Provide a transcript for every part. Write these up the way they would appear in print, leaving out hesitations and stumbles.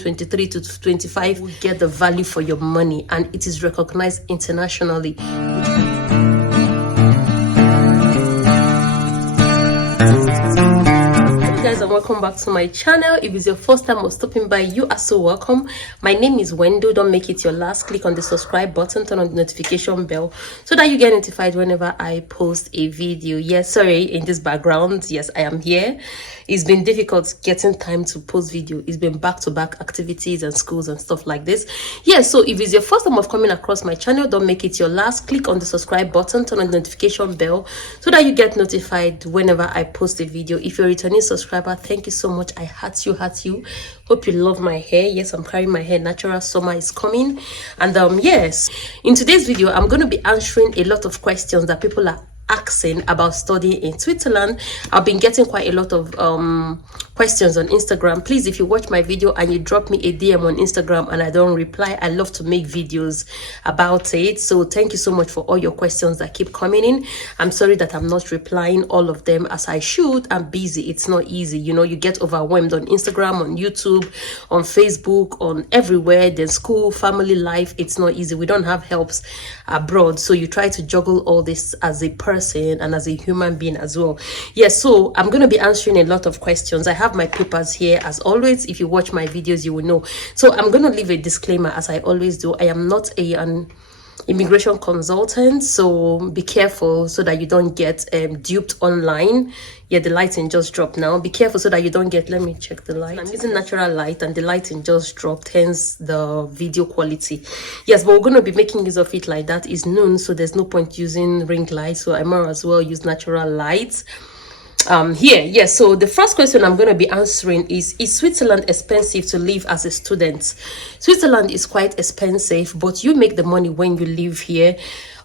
23 to 25 will get the value for your money, and it is recognized internationally. Guys, and welcome back to my channel. If it's your first time or stopping by, you are so welcome. My name is Wendu. Don't make it your last. Click on the subscribe button, turn on the notification bell so that you get notified whenever I post a video. Yes, sorry, in this background, yes, I am here. It's been difficult getting time to post video. It's been back-to-back activities and schools and stuff like this. Yeah, so if it's your first time of coming across my channel, don't make it your last. Click on the subscribe button, turn on the notification bell so that you get notified whenever I post a video. If you're a returning subscriber, thank you so much. I heart you. Hope you love my hair. Yes, I'm carrying my hair natural. Summer is coming. And yes, in today's video, I'm going to be answering a lot of questions that people are asking about studying in Switzerland. I've been getting quite a lot of questions on Instagram. Please, if you watch my video and you drop me a DM on Instagram and I don't reply, I love to make videos about it. So thank you so much for all your questions that keep coming in. I'm sorry that I'm not replying all of them as I should. I'm busy. It's not easy. You know, you get overwhelmed on Instagram, on YouTube, on Facebook, on everywhere. Then school, family life. It's not easy. We don't have helps abroad. So you try to juggle all this as a person and as a human being as well. Yes, so I'm going to be answering a lot of questions. I have my papers here as always. If you watch my videos, you will know. So I'm going to leave a disclaimer as I always do. I am not an immigration consultant, so be careful so that you don't get duped online. Yeah, the lighting just dropped now. Be careful so that you don't get, let me check the light. I'm using natural light and the lighting just dropped, hence the video quality. Yes, but we're going to be making use of it like that. It's noon, so there's no point using ring light, so I might as well use natural lights here. Yes, so the first question I'm going to be answering is Switzerland expensive to live as a student? Switzerland is quite expensive, but you make the money when you live here.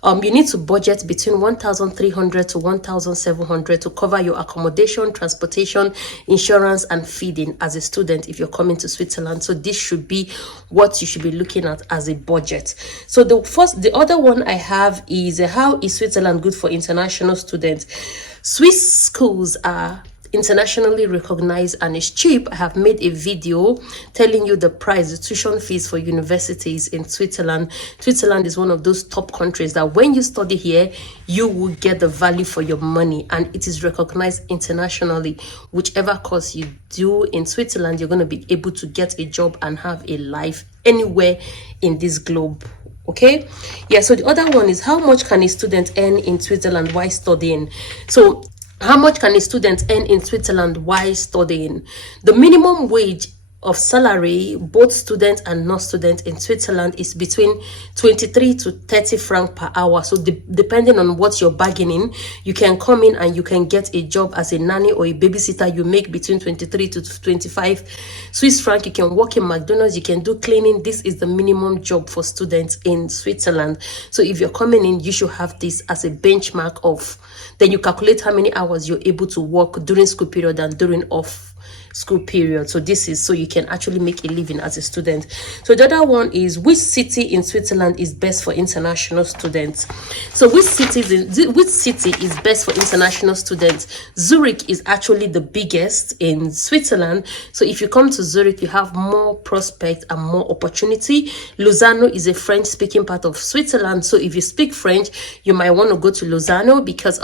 You need to budget between 1,300 to 1,700 to cover your accommodation, transportation, insurance, and feeding as a student if you're coming to Switzerland. So this should be what you should be looking at as a budget. So the other one I have is how is Switzerland good for international students? Swiss schools are internationally recognized and it's cheap. I have made a video telling you the price, the tuition fees for universities in Switzerland. Switzerland is one of those top countries that when you study here, you will get the value for your money, and it is recognized internationally. Whichever course you do in Switzerland, you're going to be able to get a job and have a life anywhere in this globe. Okay, yeah, so the other one is how much can a student earn in Switzerland while studying? So how much can a student earn in Switzerland while studying? The minimum wage of salary, both student and non-student in Switzerland, is between 23 to 30 francs per hour. So depending on what you're bargaining, you can come in and you can get a job as a nanny or a babysitter. You make between 23 to 25 Swiss franc. You can work in McDonald's, you can do cleaning. This is the minimum job for students in Switzerland. So if you're coming in, you should have this as a benchmark of, then you calculate how many hours you're able to work during school period and during off school period. So this is so you can actually make a living as a student. So the other one is which city in Switzerland is best for international students? So which city is best for international students? Zurich is actually the biggest in Switzerland. So if you come to Zurich, you have more prospect and more opportunity. Lugano is a French speaking part of Switzerland. So if you speak French, you might want to go to Lugano because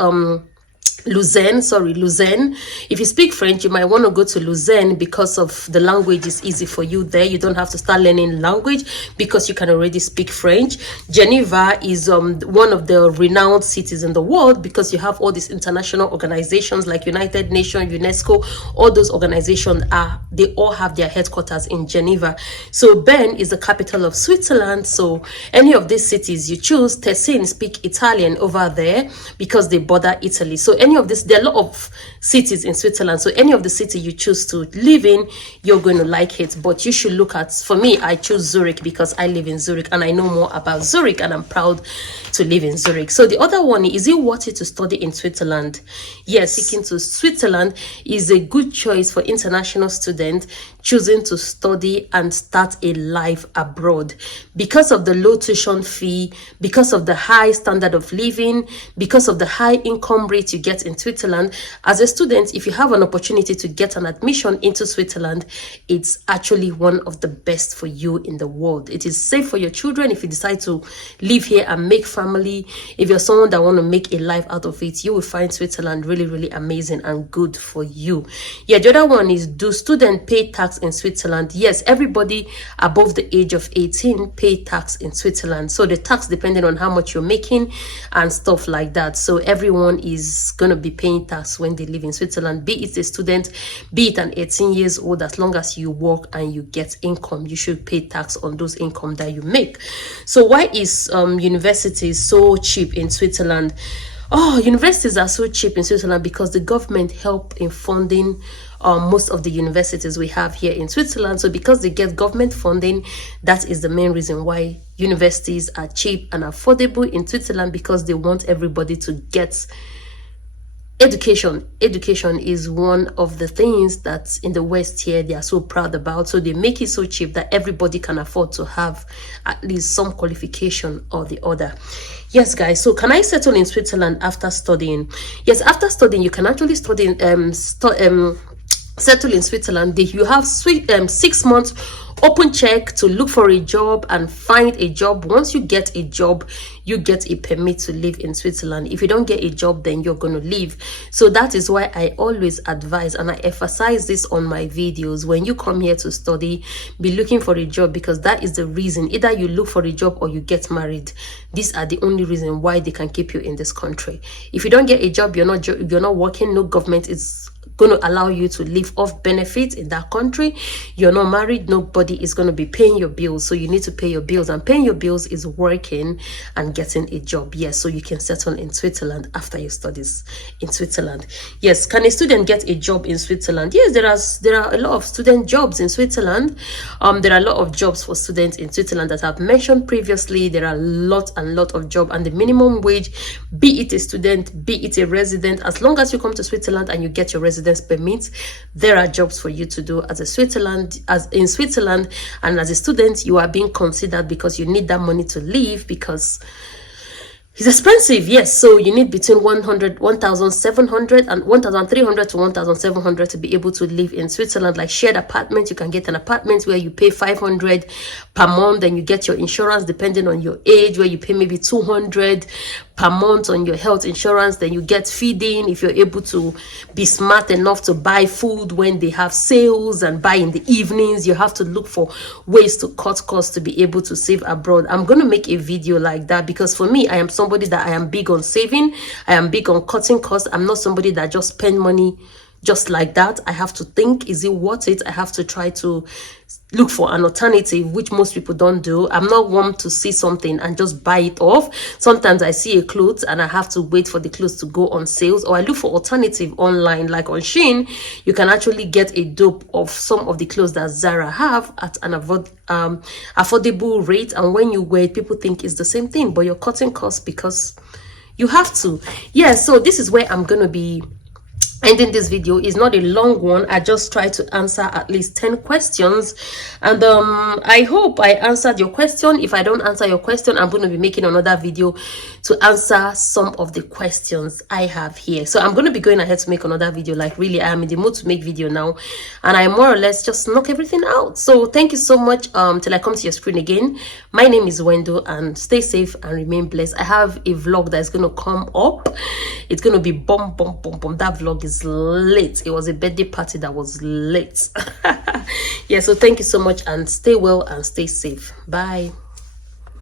Lausanne. If you speak French, you might want to go to Lausanne because of the language is easy for you there. You don't have to start learning language because you can already speak French. Geneva is one of the renowned cities in the world because you have all these international organizations like United Nations, UNESCO. All those organizations they all have their headquarters in Geneva. So Bern is the capital of Switzerland. So any of these cities you choose, Tessin speak Italian over there because they border Italy. So any of this, there are a lot of cities in Switzerland, so any of the city you choose to live in, you're going to like it. But you should look at, for me, I choose Zurich because I live in Zurich and I know more about Zurich and I'm proud to live in Zurich. So the other one is it worth it to study in Switzerland? Yes, seeking to Switzerland is a good choice for international students choosing to study and start a life abroad because of the low tuition fee, because of the high standard of living, because of the high income rate you get get in Switzerland. As a student, if you have an opportunity to get an admission into Switzerland, it's actually one of the best for you in the world. It is safe for your children if you decide to live here and make family. If you're someone that want to make a life out of it, you will find Switzerland really, really amazing and good for you. Yeah, the other one is, do students pay tax in Switzerland? Yes, everybody above the age of 18 pay tax in Switzerland. So the tax depending on how much you're making and stuff like that. So everyone is going to be paying tax when they live in Switzerland, be it a student, be it an 18 years old. As long as you work and you get income, you should pay tax on those income that you make. So why is university so cheap in Switzerland? Oh, universities are so cheap in Switzerland because the government help in funding most of the universities we have here in Switzerland. So because they get government funding, that is the main reason why universities are cheap and affordable in Switzerland, because they want everybody to get education. Education is one of the things that in the West here they are so proud about. So they make it so cheap that everybody can afford to have at least some qualification or the other. Yes, guys. So can I settle in Switzerland after studying? Yes, after studying, you can actually study settle in Switzerland. You have 6 months open check to look for a job and find a job. Once you get a job, you get a permit to live in Switzerland. If you don't get a job, then you're going to leave. So that is why I always advise and I emphasize this on my videos. When you come here to study, be looking for a job, because that is the reason. Either you look for a job or you get married. These are the only reason why they can keep you in this country. If you don't get a job, you're not working, no government is going to allow you to live off benefits in that country. You're not married, nobody is going to be paying your bills. So you need to pay your bills, and paying your bills is working and getting a job. Yes, so you can settle in Switzerland after your studies in Switzerland. Yes, can a student get a job in Switzerland? Yes, there are a lot of student jobs in Switzerland. There are a lot of jobs for students in Switzerland that I've mentioned previously. There are a lot of jobs, and the minimum wage, be it a student, be it a resident, as long as you come to Switzerland and you get your residence permit, there are jobs for you to do as in Switzerland. And as a student, you are being considered because you need that money to live, because it's expensive. Yes, so you need between 1,700 and 1,300 to 1,700 to be able to live in Switzerland. Like shared apartment, you can get an apartment where you pay 500 per month, then you get your insurance depending on your age, where you pay maybe 200 per month on your health insurance. Then you get feeding if you're able to be smart enough to buy food when they have sales and buy in the evenings. You have to look for ways to cut costs to be able to save abroad. I'm going to make a video like that, because for me, I am somebody that I am big on saving. I am big on cutting costs. I'm not somebody that just spend money just like that. I have to think, is it worth it? I have to try to look for an alternative, which most people don't do. I'm not one to see something and just buy it off. Sometimes I see a clothes and I have to wait for the clothes to go on sales, or I look for alternative online. Like on Shein, you can actually get a dupe of some of the clothes that Zara have at an affordable rate, and when you wear it, people think it's the same thing, but you're cutting costs because you have to. Yeah, so this is where I'm gonna be ending this video. Is not a long one. I just try to answer at least 10 questions, and I hope I answered your question. If I don't answer your question, I'm going to be making another video to answer some of the questions I have here. So I'm going to be going ahead to make another video. Like really, I am in the mood to make video now, and I more or less just knock everything out. So thank you so much. Till I come to your screen again, my name is Wendu, and stay safe and remain blessed. I have a vlog that is going to come up. It's going to be bomb. That vlog is late. It was a birthday party that was late. Yeah, so thank you so much, and stay well and stay safe. Bye.